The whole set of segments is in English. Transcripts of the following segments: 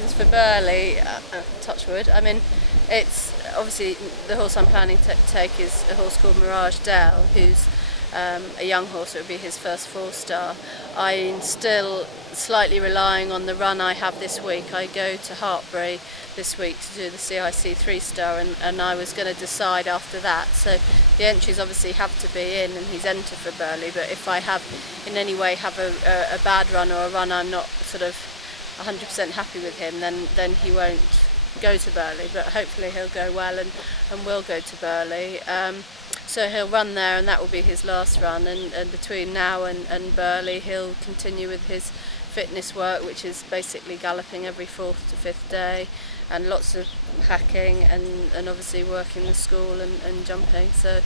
intentions for Burghley, touch wood. I mean, it's obviously the horse I'm planning to take is a horse called Mirage Dell, who's a young horse. It would be his first 4-star. I'm still slightly relying on the run I have this week. I go to Hartbury this week to do the CIC 3-star, and I was going to decide after that. So the entries obviously have to be in, and he's entered for Burghley. But if I have in any way have a bad run or a run I'm not sort of 100% happy with him, then he won't go to Burghley. But hopefully he'll go well and will go to Burghley. So he'll run there, and that will be his last run. And between now and Burghley, he'll continue with his fitness work, which is basically galloping every 4th to 5th day, and lots of hacking and obviously working the school and jumping. So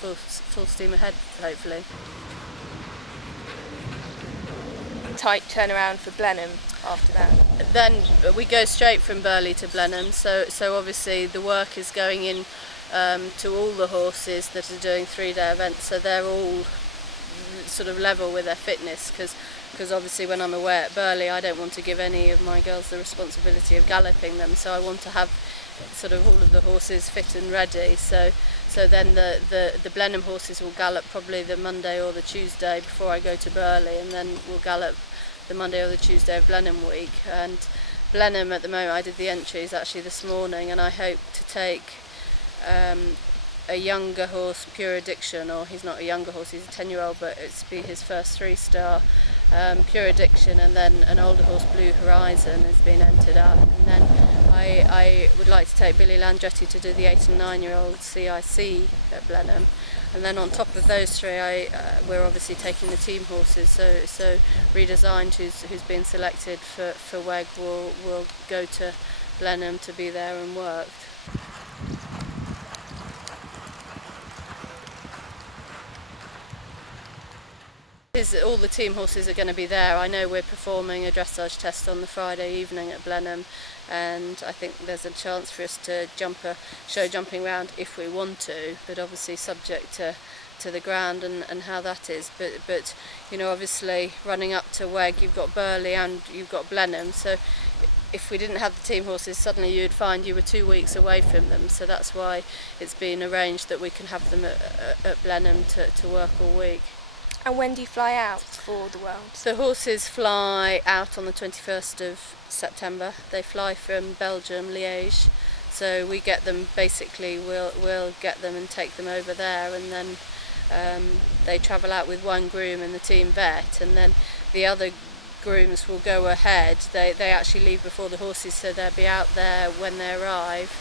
full steam ahead, hopefully. Tight turnaround for Blenheim after that. Then we go straight from Burghley to Blenheim. So obviously the work is going in to all the horses that are doing 3-day events, so they're all sort of level with their fitness, because obviously when I'm away at Burghley I don't want to give any of my girls the responsibility of galloping them, so I want to have sort of all of the horses fit and ready. So then the Blenheim horses will gallop probably the Monday or the Tuesday before I go to Burghley, and then we'll gallop the Monday or the Tuesday of Blenheim week. And Blenheim at the moment, I did the entries actually this morning, and I hope to take a younger horse, Pure Addiction, or he's not a younger horse, he's a 10-year-old, but it's be his first 3-star, Pure Addiction, and then an older horse, Blue Horizon, has been entered up. And then I would like to take Billy Landretti to do the 8 and 9-year-old CIC at Blenheim. And then on top of those 3, we're obviously taking the team horses. So Redesigned, who's been selected for WEG, will go to Blenheim to be there and worked. All the team horses are going to be there. I know we're performing a dressage test on the Friday evening at Blenheim, and I think there's a chance for us to jump a show jumping round if we want to, but obviously subject to the ground and how that is. But you know, obviously running up to WEG, you've got Burghley and you've got Blenheim, so if we didn't have the team horses, suddenly you'd find you were 2 weeks away from them. So that's why it's been arranged that we can have them at Blenheim to work all week. And when do you fly out for the World? The horses fly out on the 21st of September. They fly from Belgium, Liège. So we get them, basically we'll get them and take them over there, and then they travel out with one groom and the team vet, and then the other grooms will go ahead. They actually leave before the horses, so they'll be out there when they arrive,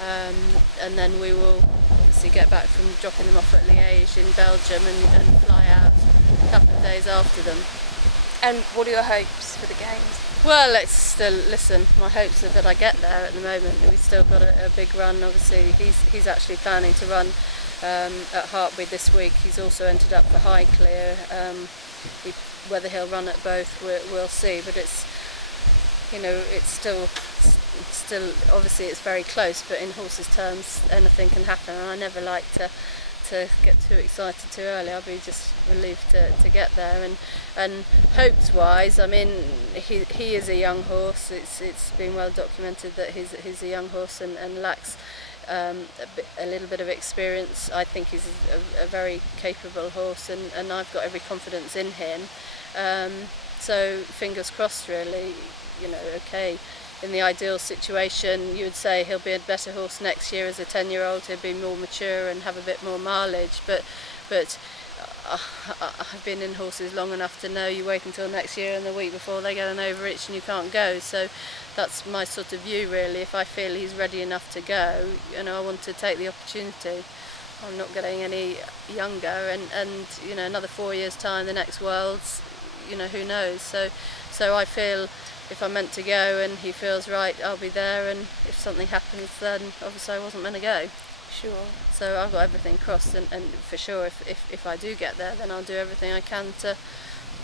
and then we will obviously get back from dropping them off at Liège in Belgium and fly out a couple of days after them. And what are your hopes for the games? Well, it's still, listen, my hopes are that I get there at the moment. We've still got a big run. Obviously he's actually planning to run at Hartbury this week. He's also entered up for Highclere. Whether he'll run at both, we'll see. But it's, you know, it's still obviously it's very close. But in horses' terms, anything can happen, and I never like to get too excited too early. I'll be just relieved to get there. And hopes-wise, I mean, he is a young horse. It's been well documented that he's a young horse and lacks a little bit of experience. I think he's a very capable horse, and I've got every confidence in him. So fingers crossed, really. You know, okay, in the ideal situation you would say he'll be a better horse next year as a 10-year-old. He'll be more mature and have a bit more mileage, but I've been in horses long enough to know you wait until next year and the week before they get an overitch and you can't go. So that's my sort of view, really. If I feel he's ready enough to go, you know, I want to take the opportunity. I'm not getting any younger, and you know, another 4 years' time, the next Worlds, you know, who knows. So I feel if I'm meant to go and he feels right, I'll be there, and if something happens, then obviously I wasn't meant to go. Sure. So I've got everything crossed, and for sure if I do get there, then I'll do everything I can to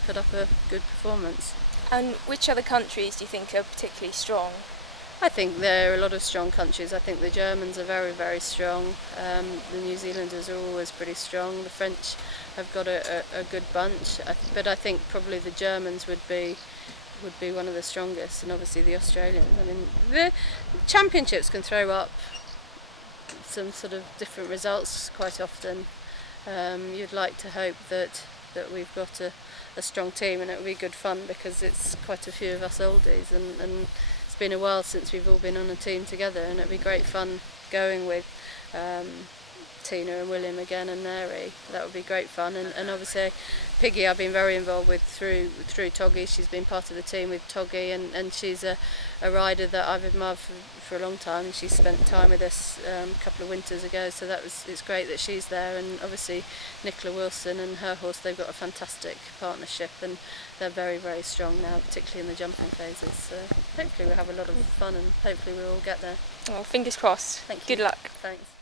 put up a good performance. And which other countries do you think are particularly strong? I think there are a lot of strong countries. I think the Germans are very, very strong. The New Zealanders are always pretty strong. The French have got a good bunch. But I think probably the Germans would be would be one of the strongest, and obviously the Australians. I mean, the championships can throw up some sort of different results quite often. You'd like to hope that we've got a strong team, and it will be good fun because it's quite a few of us oldies, and it's been a while since we've all been on a team together, and it'll be great fun going with Tina and William again and Mary. That would be great fun, and obviously Piggy I've been very involved with through Toggy. She's been part of the team with Toggy, and she's a rider that I've admired for a long time, and she spent time with us a couple of winters ago, so it's great that she's there. And obviously Nicola Wilson and her horse, they've got a fantastic partnership, and they're very, very strong now, particularly in the jumping phases, so hopefully we'll have a lot of fun, and hopefully we'll all get there. Well, fingers crossed. Thank you. Good luck. Thanks.